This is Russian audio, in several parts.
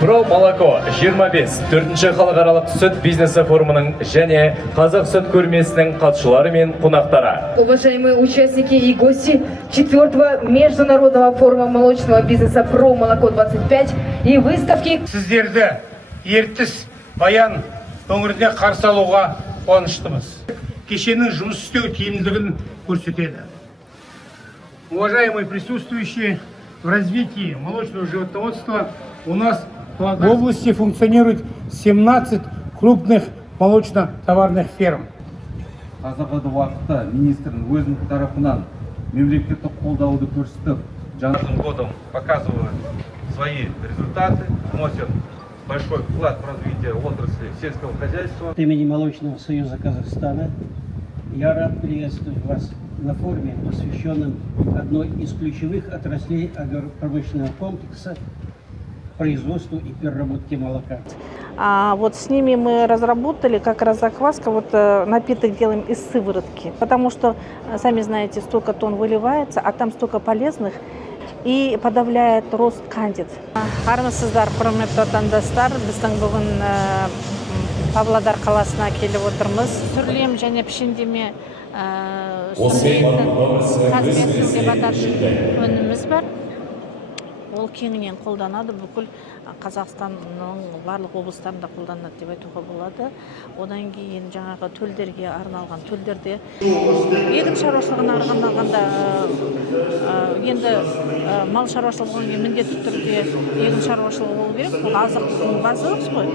Про молоко 25 4-ші халықаралық сүт бизнесі форумының және Қазақ сүт көрмесінің қатысушылары мен қонақтары. Уважаемые участники и гости 4-го международного форума молочного бизнеса «Про молоко 25» и выставки. Сіздерді ертіс баян өңіріне қарсы алуға қуаныштымыз. Кешеннің жұмыс істеу тиімділігін көрсетеді. Уважаемые присутствующие, в развитии молочного животноводства у нас в области функционирует 17 крупных молочно-товарных ферм. Қазіргі уақытта министрдің өзінің тарапынан мемлекеттік қолдауды көрсетіп, каждым годом показывают свои результаты, вносят большой вклад в развитие отрасли сельского хозяйства. От имени Молочного союза Казахстана я рад приветствовать вас на форуме, посвященном одной из ключевых отраслей агропромышленного комплекса производству и переработке молока. Вот с ними мы разработали как раз закваска, напиток делаем из сыворотки, потому что, сами знаете, столько тонн выливается, а там столько полезных и подавляет рост кандид. Армысыздар, құрметті отандастар, біздің бүгін Павлодар қаласына келіп отырмыз. Түрлем және пішіндеме сүрлейтін деп ататын өніміз бар. Ол кеңінен қолданады, бүкіл Қазақстанның барлық облыстарында қолданады деп айтуға болады. Одан кейін жаңағы төлдерге арналған төлдерде егін шаруашылығына арналғанда енді мал шаруашылығының міндетті түрде егін шаруашылығы болу керек. Бұл азықтың базасы ғой.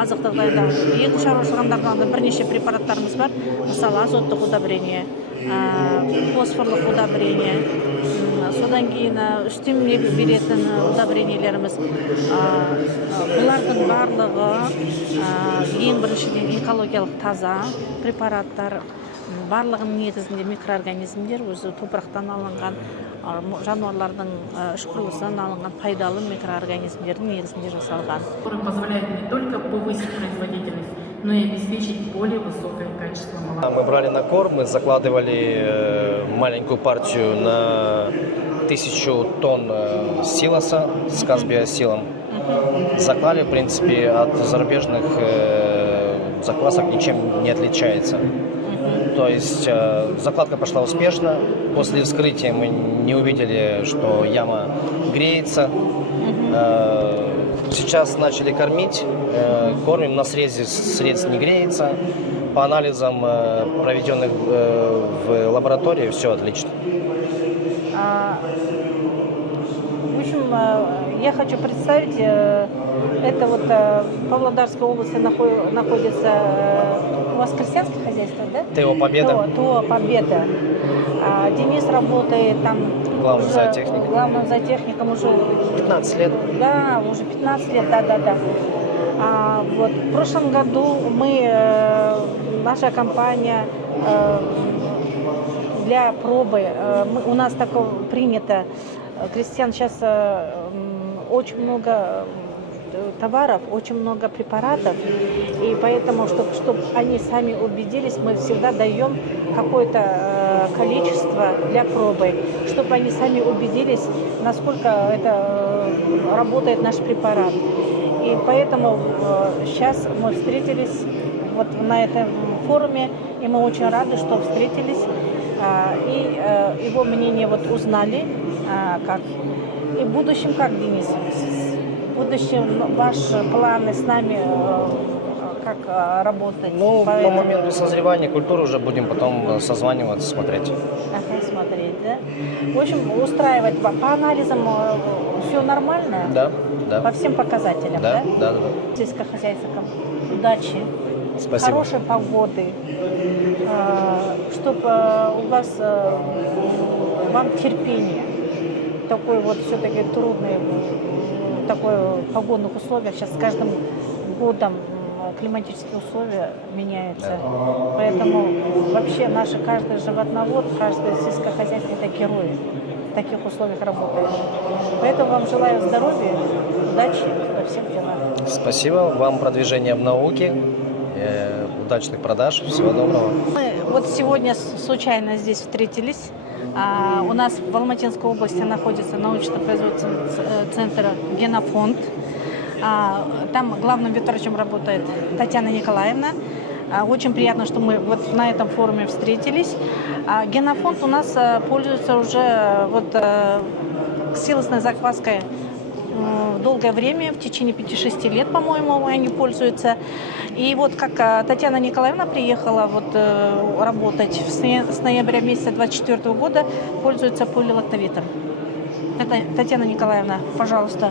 Азықты дайындау. Егін шаруашылығында бірнеше препараттарымыз бар. Мысалы азоттық удобрение, фосфорлық удобрение, содан кейін үстем беретін удобрениелеріміз. Бұлардың барлығы ең біріншіден экологиялық таза препараттар, барлығының негізінде микроорганизмдер, өзі топырақтан алынған, жануарлардың іш құрылысынан алынған пайдалы микроорганизмдердің негізінде жасалған. Позволяет не только повысить производительность, но и обеспечить более высокое качество молока. Мы брали на корм, мы закладывали маленькую партию на 1000 тонн силоса с казбиосилом. Заклали, в принципе, от зарубежных заквасок ничем не отличается. То есть закладка пошла успешно. После вскрытия мы не увидели, что яма греется. Сейчас начали кормить, кормим, на срезе срез не греется. По анализам, проведенных в лаборатории, все отлично. В общем, я хочу представить, это Павлодарской области находится у вас крестьянское хозяйство, да? ТО «Победа». ТО «Победа». Денис работает там главным зоотехником уже 15 лет. Да, уже 15 лет, да. В прошлом году наша компания для пробы, у нас такое принято, крестьян сейчас очень много товаров, очень много препаратов, и поэтому, чтобы они сами убедились, мы всегда даем какое-то количество для пробы, чтобы они сами убедились, насколько это работает наш препарат. И поэтому сейчас мы встретились на этом форуме, и мы очень рады, что встретились, и его мнение узнали, как. И в будущем как, Денис? В будущем ваши планы с нами как работать? По моменту созревания культуры уже будем потом созваниваться, смотреть. Смотреть, да? В общем, устраивать по анализам все нормально? Да. По всем показателям, да? Да. Сельскохозяйственникам удачи, спасибо. Хорошей погоды, чтобы у вас вам терпение. Такой все-таки трудный погодных условиях. Сейчас с каждым годом климатические условия меняются. Поэтому вообще каждый животновод, каждый сельскохозяйственник – это герои. В таких условиях работает. Поэтому вам желаю здоровья, удачи во всех делах. Спасибо. Вам продвижения в науке, удачных продаж. Всего доброго. Мы сегодня случайно здесь встретились. У нас в Алматинской области находится научно-производственный центр «Генофонд». Там главным ветврачом работает Татьяна Николаевна. Очень приятно, что мы вот на этом форуме встретились. Генофонд у нас пользуется уже силосной закваской долгое время, в течение 5-6 лет, по-моему, они пользуются. И вот как Татьяна Николаевна приехала работать с ноября месяца 2024 года, пользуется полилактовитом. Это Татьяна Николаевна, пожалуйста,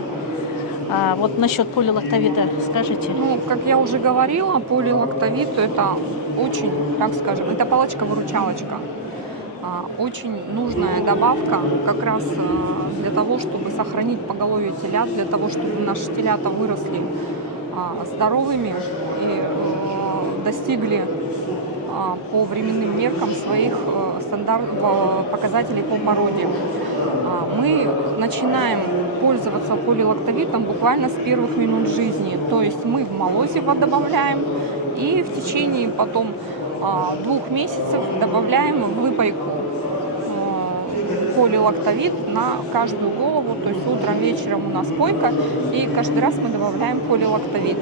вот насчет полилактовита скажите. Ну, как я уже говорила, полилактовит это очень, так скажем, это палочка-выручалочка. Очень нужная добавка как раз для того, чтобы сохранить поголовье телят, для того, чтобы наши телята выросли здоровыми и достигли по временным меркам своих показателей по породе. Мы начинаем пользоваться полилактовитом буквально с первых минут жизни. То есть мы в молозиво добавляем и в течение потом 2 месяцев добавляем в выпайку полилактовит на каждую голову, то есть утром, вечером у нас пойка, и каждый раз мы добавляем полилактовит.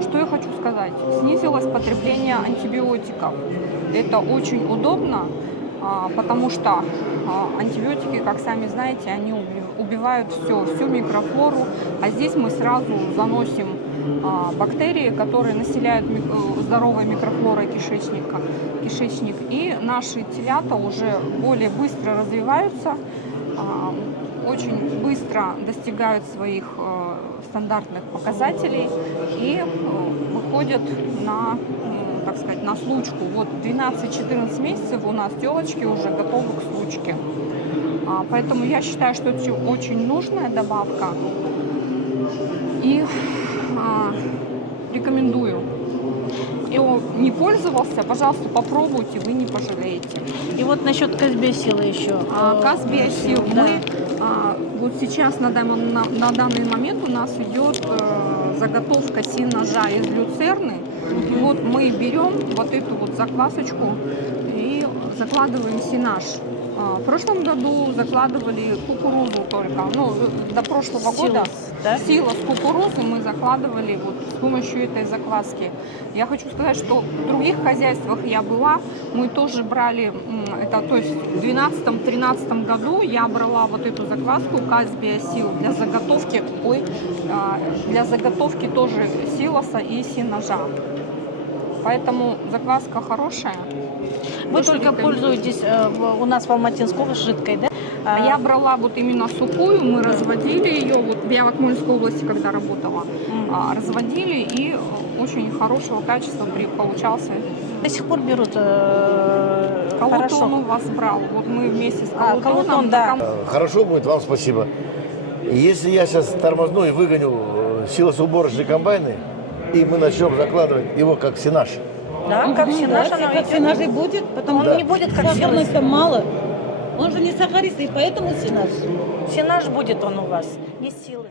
Что я хочу сказать? Снизилось потребление антибиотиков. Это очень удобно, потому что антибиотики, как сами знаете, они убивают всю микрофлору, а здесь мы сразу заносим бактерии, которые населяют здоровой микрофлорой кишечник, и наши телята уже более быстро развиваются, очень быстро достигают своих стандартных показателей и выходят на, так сказать, на случку. Вот 12-14 месяцев у нас телочки уже готовы к случке. Поэтому я считаю, что это очень нужная добавка. И рекомендую. Кто не пользовался, пожалуйста, попробуйте, вы не пожалеете. И вот насчет Казбиосила еще. Казбиосил. Да. Мы вот сейчас на данный момент у нас идет заготовка синожа из люцерны. И вот мы берем вот эту вот заквасочку и закладываем синаж. В прошлом году закладывали кукурузу только, ну, до прошлого года силос кукурузы мы закладывали вот с помощью этой закваски. Я хочу сказать, что в других хозяйствах я была, мы тоже брали, это, то есть в 2012-2013 году я брала вот эту закваску Казбиосил для заготовки тоже силоса и синожа. Поэтому закваска хорошая. Вы только пользуетесь у нас в Алматинской области жидкой, да? Я брала вот именно сухую, мы разводили ее, вот я в Акмольской области когда работала, разводили, и очень хорошего качества получался. До сих пор берут Колотон у вас брал, вот мы вместе с Колотоном. Да. Хорошо будет, вам спасибо. Если я сейчас тормозну и выгоню силосоуборочные комбайны, и мы начнем закладывать его как сенаж. Да, как сенаж, да, как сенаж и будет, потому что он не будет как силос. Мало. Он же не сахарист, и поэтому сенаж. Сенаж будет он у вас, не силос.